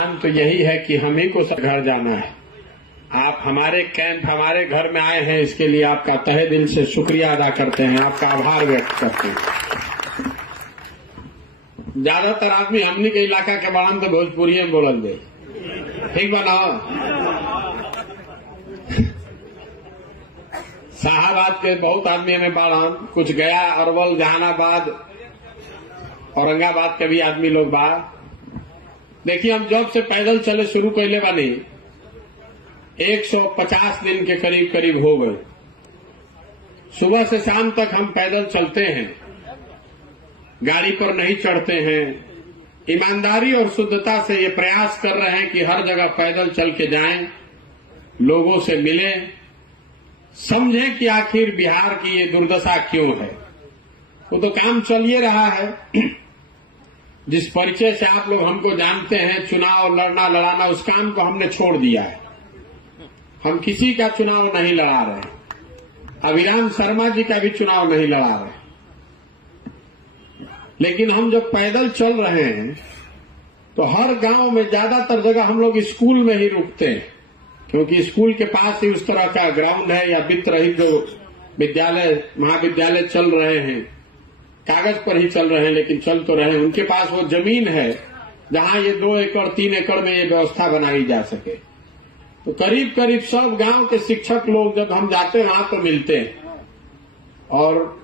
तो यही है कि हम ही को घर जाना है। आप हमारे कैंप हमारे घर में आए हैं, इसके लिए आपका तहे दिल से शुक्रिया अदा करते हैं, आपका आभार व्यक्त करते हैं। ज्यादातर आदमी हमनी के इलाका के बाड़न तो भोजपुरी में बोलल दे, ठीक बा ना? शाहाबाद के बहुत आदमी हमें बाड़न, कुछ गया, अरवल, जहानाबाद, औरंगाबाद के भी आदमी लोग बा। देखिए, हम जब से पैदल चले शुरू कैले बानी 150 दिन के करीब करीब हो गए। सुबह से शाम तक हम पैदल चलते हैं, गाड़ी पर नहीं चढ़ते हैं। ईमानदारी और शुद्धता से ये प्रयास कर रहे हैं कि हर जगह पैदल चल के जाएं, लोगों से मिलें, समझें कि आखिर बिहार की ये दुर्दशा क्यों है। वो तो काम चल ही रहा है। जिस परिचय से आप लोग हमको जानते हैं, चुनाव लड़ना लड़ाना, उस काम को हमने छोड़ दिया है। हम किसी का चुनाव नहीं लड़ा रहे, अभिराम शर्मा जी का भी चुनाव नहीं लड़ा रहे। लेकिन हम जब पैदल चल रहे हैं तो हर गांव में ज्यादातर जगह हम लोग स्कूल में ही रुकते हैं, क्योंकि स्कूल के पास ही उस तरह का ग्राउंड है, या वित्त रहित जो विद्यालय महाविद्यालय चल रहे हैं, कागज पर ही चल रहे हैं लेकिन चल तो रहे हैं, उनके पास वो जमीन है जहां ये 2 एकड़ 3 एकड़ में ये व्यवस्था बनाई जा सके। तो करीब करीब सब गांव के शिक्षक लोग जब हम जाते वहां तो मिलते हैं, और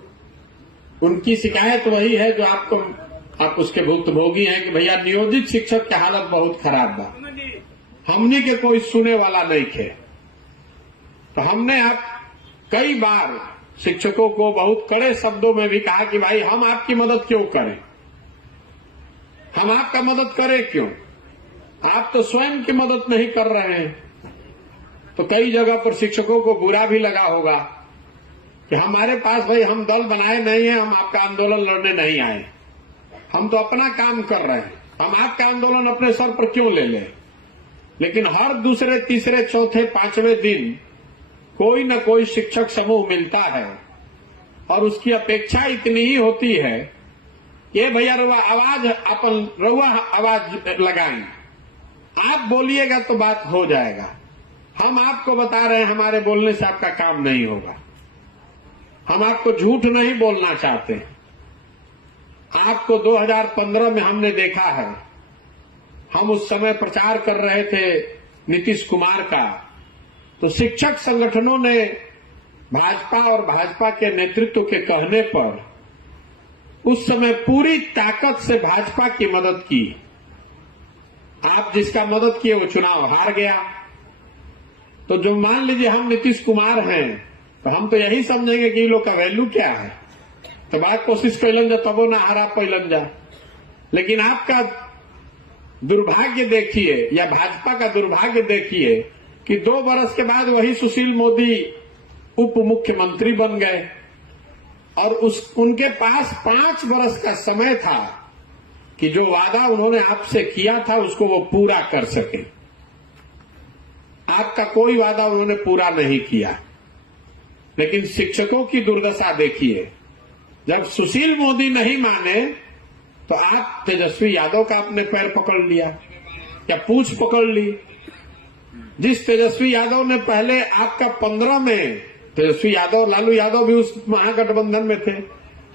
उनकी शिकायत वही है जो आप उसके भुक्तभोगी हैं कि भैया नियोजित शिक्षक की हालत बहुत खराब बा, हमने के कोई सुने वाला नहीं थे। तो हमने आप कई बार शिक्षकों को बहुत कड़े शब्दों में भी कहा कि भाई हम आपकी मदद क्यों करें, हम आपका मदद करें क्यों, आप तो स्वयं की मदद नहीं कर रहे हैं। तो कई जगह पर शिक्षकों को बुरा भी लगा होगा कि हमारे पास भाई हम दल बनाए नहीं है, हम आपका आंदोलन लड़ने नहीं आए, हम तो अपना काम कर रहे हैं, हम आपका आंदोलन अपने सर पर क्यों ले लें। लेकिन हर दूसरे तीसरे चौथे 5वें दिन कोई न कोई शिक्षक समूह मिलता है और उसकी अपेक्षा इतनी ही होती है कि भैया रउआ आवाज लगाएं, आप बोलिएगा तो बात हो जाएगा। हम आपको बता रहे हैं हमारे बोलने से आपका काम नहीं होगा, हम आपको झूठ नहीं बोलना चाहते। आपको 2015 में हमने देखा है, हम उस समय प्रचार कर रहे थे नीतीश कुमार का, तो शिक्षक संगठनों ने भाजपा और भाजपा के नेतृत्व के कहने पर उस समय पूरी ताकत से भाजपा की मदद की। आप जिसका मदद किए वो चुनाव हार गया। तो जो मान लीजिए हम नीतीश कुमार हैं तो हम तो यही समझेंगे कि इन लोग का वैल्यू क्या है, तो बात कोशिश कैलन जा तबो ना हारा पैलन जा। लेकिन आपका दुर्भाग्य देखिए, या भाजपा का दुर्भाग्य देखिए कि 2 बरस के बाद वही सुशील मोदी उप मुख्यमंत्री बन गए, और उनके पास 5 बरस का समय था कि जो वादा उन्होंने आपसे किया था उसको वो पूरा कर सके। आपका कोई वादा उन्होंने पूरा नहीं किया। लेकिन शिक्षकों की दुर्दशा देखिए, जब सुशील मोदी नहीं माने तो आप तेजस्वी यादव का अपने पैर पकड़ लिया या पूंछ पकड़ ली। जिस तेजस्वी यादव ने पहले आपका 15 में, तेजस्वी यादव, लालू यादव भी उस महागठबंधन में थे,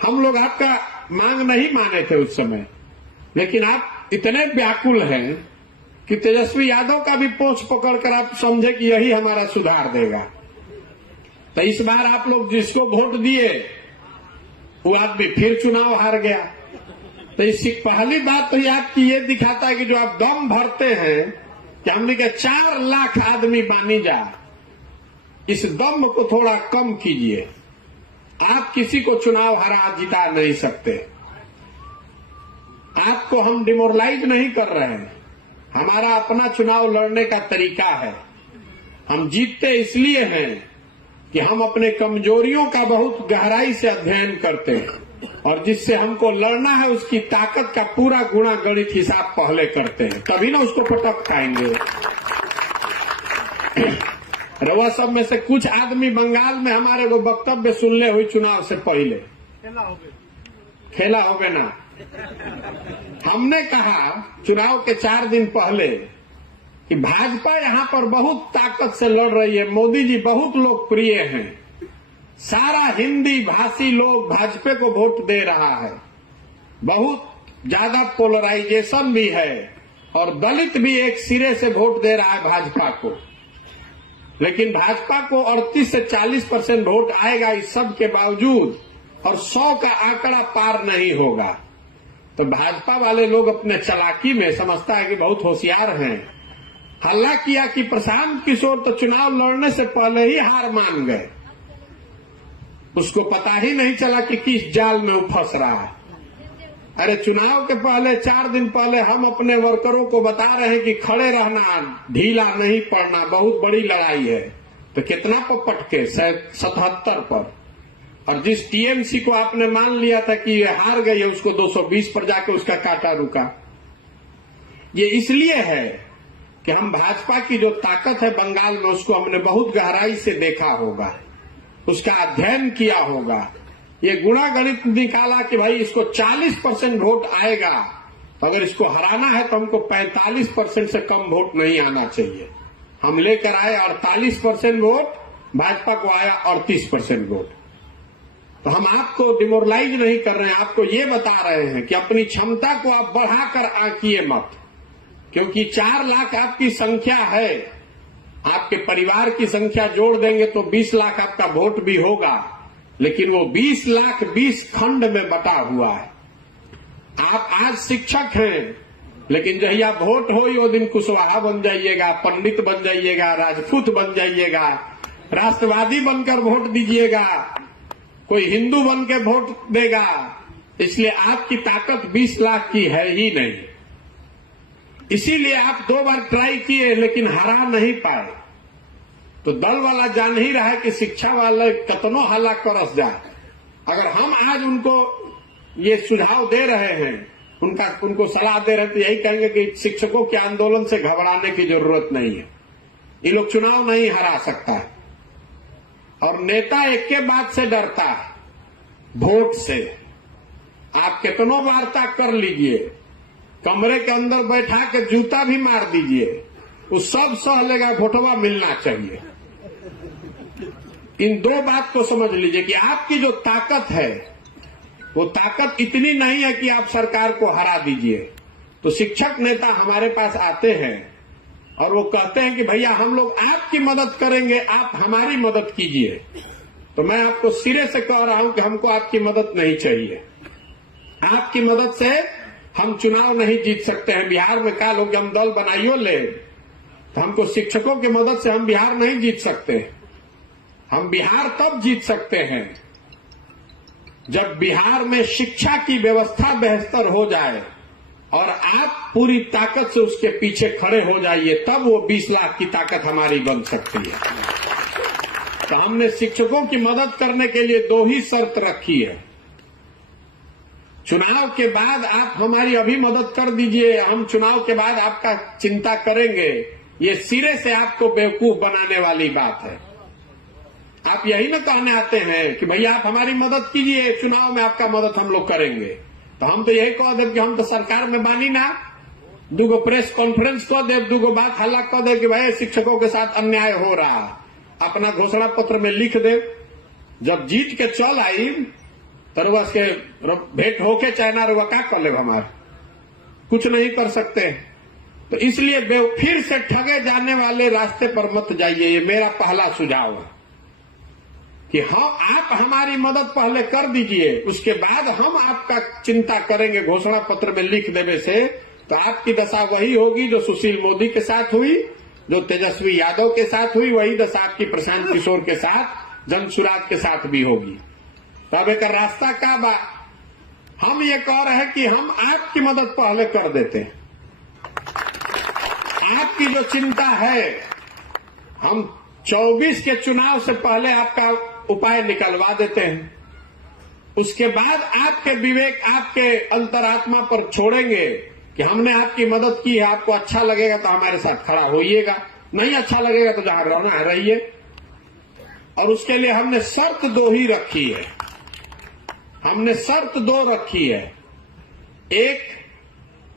हम लोग आपका मांग नहीं माने थे उस समय, लेकिन आप इतने व्याकुल हैं कि तेजस्वी यादव का भी पोंछ पकड़कर आप समझे कि यही हमारा सुधार देगा। तो इस बार आप लोग जिसको वोट दिए वो आदमी फिर चुनाव हार गया। तो इसकी पहली बात तो आपकी ये दिखाता है कि जो आप दम भरते हैं कि हमने के 4 लाख आदमी बानी जा, इस दम को थोड़ा कम कीजिए। आप किसी को चुनाव हरा जिता नहीं सकते। आपको हम डिमोरलाइज नहीं कर रहे हैं, हमारा अपना चुनाव लड़ने का तरीका है। हम जीतते इसलिए हैं कि हम अपने कमजोरियों का बहुत गहराई से अध्ययन करते हैं, और जिससे हमको लड़ना है उसकी ताकत का पूरा गुणा गणित हिसाब पहले करते हैं, तभी ना उसको पटक खाएंगे। रवा सब में से कुछ आदमी बंगाल में हमारे को वक्तव्य सुनले हुई चुनाव से पहले खेला हो गए ना, हमने कहा चुनाव के 4 दिन पहले कि भाजपा यहां पर बहुत ताकत से लड़ रही है, मोदी जी बहुत लोकप्रिय हैं, सारा हिंदी भाषी लोग भाजपा को वोट दे रहा है, बहुत ज्यादा पोलराइजेशन भी है और दलित भी एक सिरे से वोट दे रहा है भाजपा को। लेकिन भाजपा को 38 से 40% वोट आएगा इस सब के बावजूद, और 100 का आंकड़ा पार नहीं होगा। तो भाजपा वाले लोग अपने चालाकी में समझता है कि बहुत होशियार हैं, हल्ला किया कि प्रशांत किशोर तो चुनाव लड़ने से पहले ही हार मान गए, उसको पता ही नहीं चला कि किस जाल में वो फंस रहा है। अरे चुनाव के पहले 4 दिन पहले हम अपने वर्करों को बता रहे हैं कि खड़े रहना, ढीला नहीं पड़ना, बहुत बड़ी लड़ाई है। तो कितना पर पटके? 77 पर। और जिस टीएमसी को आपने मान लिया था कि ये हार गई है, उसको 220 पर जाके उसका कांटा रुका। ये इसलिए है कि हम भाजपा की जो ताकत है बंगाल में, उसको हमने बहुत गहराई से देखा होगा, उसका अध्ययन किया होगा। ये गुणा गणित निकाला कि भाई इसको 40% वोट आएगा, तो अगर इसको हराना है तो हमको 45% से कम वोट नहीं आना चाहिए। हम लेकर आए 48% वोट, भाजपा को आया 38% वोट। तो हम आपको डिमोरलाइज नहीं कर रहे हैं, आपको ये बता रहे हैं कि अपनी क्षमता को आप बढ़ाकर आंकिए मत, क्योंकि 4 लाख आपकी संख्या है, आपके परिवार की संख्या जोड़ देंगे तो 20 लाख आपका वोट भी होगा, लेकिन वो 20 लाख 20 खंड में बटा हुआ है। आप आज शिक्षक हैं, लेकिन जहिया वोट हो वो दिन कुशवाहा बन जाइएगा, पंडित बन जाइएगा, राजपूत बन जाइएगा, राष्ट्रवादी बनकर वोट दीजिएगा, कोई हिंदू बन के वोट देगा। इसलिए आपकी ताकत 20 लाख की है ही नहीं। इसीलिए आप 2 बार ट्राई किए लेकिन हरा नहीं पाए। तो दल वाला जान ही रहा है कि शिक्षा वाले कतनो हल्ला करस जाए। अगर हम आज उनको ये सुझाव दे रहे हैं, उनको सलाह दे रहे, तो यही कहेंगे कि शिक्षकों के आंदोलन से घबराने की जरूरत नहीं है, ये लोग चुनाव नहीं हरा सकता है। और नेता एक के बात से डरता है, वोट से। आप कितनों वार्ता कर लीजिए, कमरे के अंदर बैठा के जूता भी मार दीजिए, वो सब सह लेगा, वोटवा मिलना चाहिए। इन 2 बात को समझ लीजिए कि आपकी जो ताकत है वो ताकत इतनी नहीं है कि आप सरकार को हरा दीजिए। तो शिक्षक नेता हमारे पास आते हैं और वो कहते हैं कि भैया हम लोग आपकी मदद करेंगे, आप हमारी मदद कीजिए। तो मैं आपको सिरे से कह रहा हूं कि हमको आपकी मदद नहीं चाहिए। आपकी मदद से हम चुनाव नहीं जीत सकते हैं। बिहार में क्या लोग हम दल बनाइयो ले, तो हमको शिक्षकों की मदद से हम बिहार नहीं जीत सकते। हम बिहार तब जीत सकते हैं जब बिहार में शिक्षा की व्यवस्था बेहतर हो जाए और आप पूरी ताकत से उसके पीछे खड़े हो जाइए, तब वो 20 लाख की ताकत हमारी बन सकती है। तो हमने शिक्षकों की मदद करने के लिए 2 ही शर्त रखी है। चुनाव के बाद आप हमारी अभी मदद कर दीजिए, हम चुनाव के बाद आपका चिंता करेंगे। ये सिरे से आपको बेवकूफ बनाने वाली बात है। आप यही ना कहने आते हैं कि भैया आप हमारी मदद कीजिए, चुनाव में आपका मदद हम लोग करेंगे। तो हम तो यही कह दें कि हम तो सरकार में बानी ना, 2 प्रेस कॉन्फ्रेंस कह दे, 2 बात हल्ला कह दे कि भाई शिक्षकों के साथ अन्याय हो रहा, अपना घोषणा पत्र में लिख दे। जब जीत के चल आई तरुआ के भेंट होके चाइना रुआ क्या कर ले, हमारे कुछ नहीं कर सकते। तो इसलिए फिर से ठगे जाने वाले रास्ते पर मत जाइए। ये मेरा पहला सुझाव है कि हाँ, आप हमारी मदद पहले कर दीजिए, उसके बाद हम आपका चिंता करेंगे। घोषणा पत्र में लिख देने से तो आपकी दशा वही होगी जो सुशील मोदी के साथ हुई, जो तेजस्वी यादव के साथ हुई, वही दशा आपकी प्रशांत किशोर के साथ, जनसुराज के साथ भी होगी। तब एक रास्ता का बा, हम ये कह रहे हैं कि हम आपकी मदद पहले कर देते हैं। आपकी जो चिंता है, हम 24 के चुनाव से पहले आपका उपाय निकलवा देते हैं। उसके बाद आपके विवेक, आपके अंतरात्मा पर छोड़ेंगे कि हमने आपकी मदद की है, आपको अच्छा लगेगा तो हमारे साथ खड़ा होइएगा, नहीं अच्छा लगेगा तो जहां रहना है रहिए। और उसके लिए हमने शर्त 2 ही रखी है। हमने शर्त 2 रखी है एक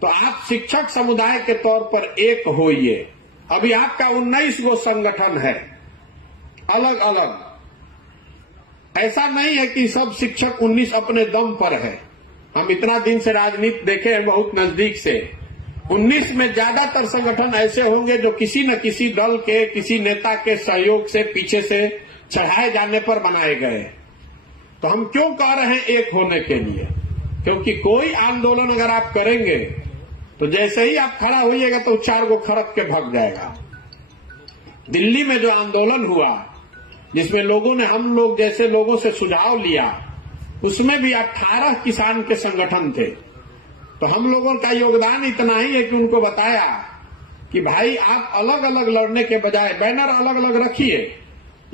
तो आप शिक्षक समुदाय के तौर पर एक होइए। अभी आपका 19 गो संगठन है अलग अलग। ऐसा नहीं है कि सब शिक्षक 19 अपने दम पर है। हम इतना दिन से राजनीति देखे हैं बहुत नजदीक से। 19 में ज्यादातर संगठन ऐसे होंगे जो किसी न किसी दल के किसी नेता के सहयोग से पीछे से चढ़ाए जाने पर बनाए गए। तो हम क्यों कह रहे हैं एक होने के लिए? क्योंकि कोई आंदोलन अगर आप करेंगे तो जैसे ही आप खड़ा होइएगा तो 4 गो खड़क के भाग जाएगा। दिल्ली में जो आंदोलन हुआ जिसमें लोगों ने हम लोग जैसे लोगों से सुझाव लिया, उसमें भी 18 किसान के संगठन थे। तो हम लोगों का योगदान इतना ही है कि उनको बताया कि भाई आप अलग अलग लड़ने के बजाय बैनर अलग अलग रखिए,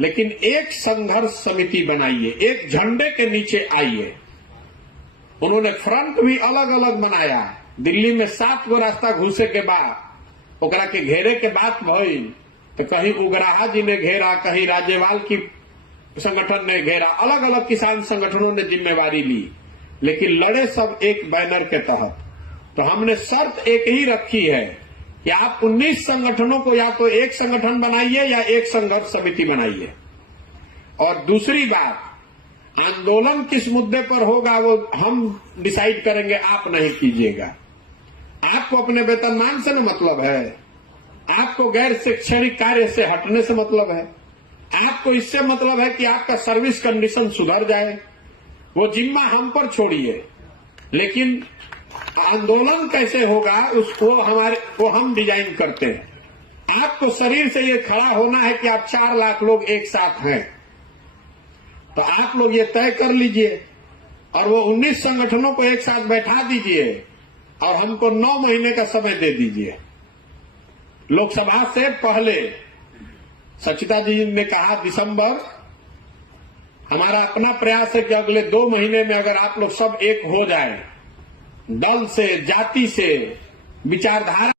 लेकिन एक संघर्ष समिति बनाइए, एक झंडे के नीचे आइए। उन्होंने फ्रंट भी अलग अलग बनाया। दिल्ली में 7 गो रास्ता घुसे के बाद ओकरा के घेरे के बात भइल तो कहीं उग्राहा जी ने घेरा, कहीं राज्यपाल की संगठन ने घेरा, अलग अलग किसान संगठनों ने जिम्मेवारी ली, लेकिन लड़े सब एक बैनर के तहत। तो हमने शर्त एक ही रखी है कि आप 19 संगठनों को या तो एक संगठन बनाइए या एक संघर्ष समिति बनाइए। और दूसरी बात, आंदोलन किस मुद्दे पर होगा वो हम डिसाइड करेंगे, आप नहीं कीजिएगा। आपको अपने वेतनमान से न मतलब है, आपको गैर शैक्षणिक कार्य से हटने से मतलब है, आपको इससे मतलब है कि आपका सर्विस कंडीशन सुधर जाए। वो जिम्मा हम पर छोड़िए, लेकिन आंदोलन कैसे होगा वो हम डिजाइन करते हैं। आपको शरीर से ये खड़ा होना है कि आप 4 लाख लोग एक साथ हैं, तो आप लोग ये तय कर लीजिए और वो 19 संगठनों को एक साथ बैठा दीजिए और हमको 9 महीने का समय दे दीजिए। लोकसभा से पहले सचिता जी ने कहा दिसंबर। हमारा अपना प्रयास है कि अगले 2 महीने में अगर आप लोग सब एक हो जाए, दल से, जाति से, विचारधारा